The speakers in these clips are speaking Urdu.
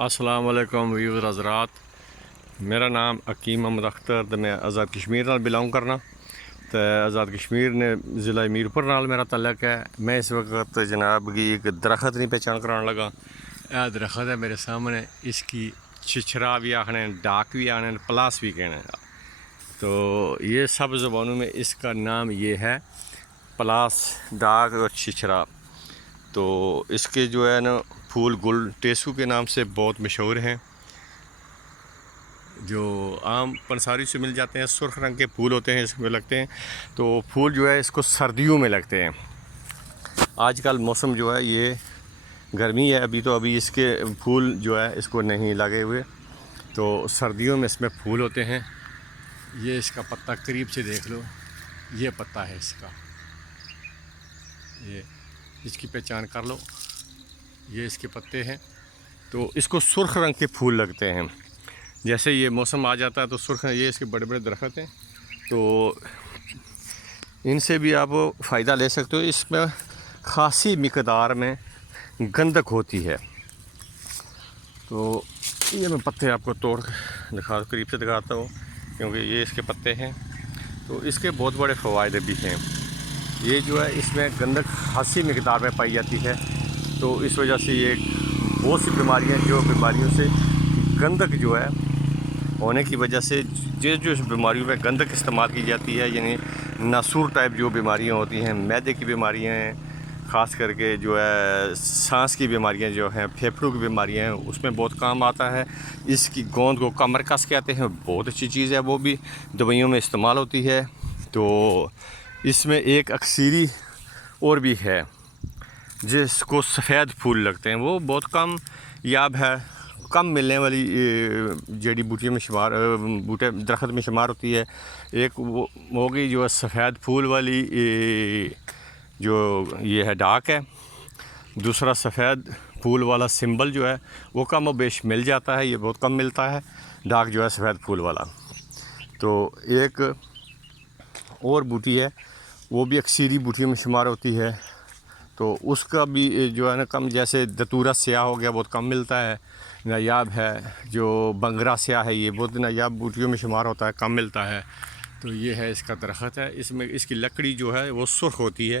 السلام علیکم ویور حضرات، میرا نام حکیم محمد اختر تے میں آزاد کشمیر نال بلانگ کرنا تے آزاد کشمیر نے ضلع میرپور نال میرا تعلق ہے۔ میں اس وقت جناب کی ایک درخت نہیں پہچان کرانے لگا۔ یہ درخت ہے میرے سامنے، اس کی چھچھرا بھی آخنے، ڈاک بھی آنے، پلاس بھی کہنے۔ تو یہ سب زبانوں میں اس کا نام یہ ہے پلاس، ڈاک اور چھچھرا۔ تو اس کے جو ہے نا پھول گل ٹیسو کے نام سے بہت مشہور ہیں، جو عام پنساری سے مل جاتے ہیں۔ سرخ رنگ کے پھول ہوتے ہیں، اس میں لگتے ہیں۔ تو پھول جو ہے اس کو سردیوں میں لگتے ہیں۔ آج کل موسم جو ہے یہ گرمی ہے، ابھی اس کے پھول جو ہے اس کو نہیں لگے ہوئے، تو سردیوں میں اس میں پھول ہوتے ہیں۔ یہ اس کا پتا قریب سے دیکھ لو، یہ پتا ہے اس کا، یہ اس کی پہچان کر لو، یہ اس کے پتے ہیں۔ تو اس کو سرخ رنگ کے پھول لگتے ہیں۔ جیسے یہ موسم آ جاتا ہے تو سرخ، یہ اس کے بڑے بڑے درخت ہیں، تو ان سے بھی آپ فائدہ لے سکتے ہو۔ اس میں خاصی مقدار میں گندک ہوتی ہے۔ تو یہ میں پتے آپ کو توڑ قریب سے دکھاتا ہوں، کیونکہ یہ اس کے پتے ہیں۔ تو اس کے بہت بڑے فوائد بھی ہیں۔ یہ جو ہے اس میں گندک خاصی مقدار میں پائی جاتی ہے، تو اس وجہ سے یہ بہت سی بیماریاں، جو بیماریوں سے گندک جو ہے ہونے کی وجہ سے، جو بیماریوں میں گندک استعمال کی جاتی ہے، یعنی ناسور ٹائپ جو بیماریاں ہوتی ہیں، معدے کی بیماریاں ہیں، خاص کر کے جو ہے سانس کی بیماریاں جو ہیں، پھیپھڑوں کی بیماریاں ہیں، اس میں بہت کام آتا ہے۔ اس کی گوند کو کمرکس کہتے ہیں، بہت اچھی چیز ہے، وہ بھی دوائیوں میں استعمال ہوتی ہے۔ تو اس میں ایک اکثیری اور بھی ہے جس کو سفید پھول لگتے ہیں، وہ بہت کم یاب ہے، کم ملنے والی جڑی بوٹیوں میں شمار، بوٹے درخت میں شمار ہوتی ہے۔ ایک وہ ہوگی جو ہے سفید پھول والی، جو یہ ہے ڈاک ہے۔ دوسرا سفید پھول والا سمبل جو ہے وہ کم و بیش مل جاتا ہے، یہ بہت کم ملتا ہے، ڈاک جو ہے سفید پھول والا۔ تو ایک اور بوٹی ہے، وہ بھی اکثیری بوٹیوں میں شمار ہوتی ہے، تو اس کا بھی جو ہے نا کم، جیسے دتورا سیاہ ہو گیا، بہت کم ملتا ہے، نایاب ہے۔ جو بنگرا سیاہ ہے، یہ بہت نایاب بوٹیوں میں شمار ہوتا ہے، کم ملتا ہے۔ تو یہ ہے اس کا درخت ہے۔ اس میں اس کی لکڑی جو ہے وہ سرخ ہوتی ہے،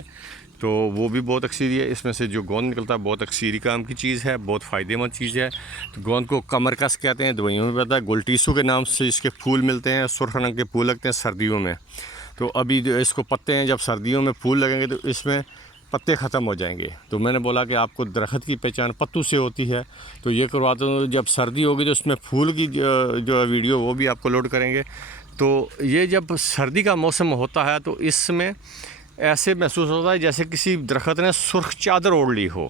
تو وہ بھی بہت اکثیری ہے۔ اس میں سے جو گوند نکلتا ہے بہت اکثیری کام کی چیز ہے، بہت فائدہ مند چیز ہے۔ تو گوند کو کمرکس کہتے ہیں، دوائیوں میں پتہ ہے، گل ٹیسو کے نام سے اس کے پھول ملتے ہیں، سرخ رنگ کے پھول لگتے ہیں سردیوں میں۔ تو ابھی جو اس کو پتے ہیں، جب سردیوں میں پھول لگیں گے تو اس میں پتے ختم ہو جائیں گے۔ تو میں نے بولا کہ آپ کو درخت کی پہچان پتوں سے ہوتی ہے، تو یہ کرواتا ہوں۔ جب سردی ہوگی تو اس میں پھول کی جو ویڈیو وہ بھی آپ کو لوڈ کریں گے۔ تو یہ جب سردی کا موسم ہوتا ہے تو اس میں ایسے محسوس ہوتا ہے جیسے کسی درخت نے سرخ چادر اوڑھ لی ہو۔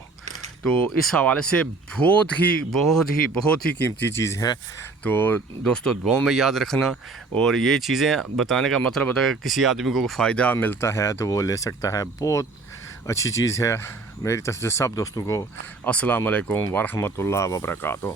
تو اس حوالے سے بہت ہی قیمتی چیز ہے۔ تو دوستو دعاؤں میں یاد رکھنا، اور یہ چیزیں بتانے کا مطلب ہوتا ہے کہ کسی آدمی کو فائدہ ملتا ہے تو وہ لے سکتا ہے، بہت اچھی چیز ہے۔ میری طرف سے سب دوستوں کو السلام علیکم ورحمۃ اللہ وبرکاتہ۔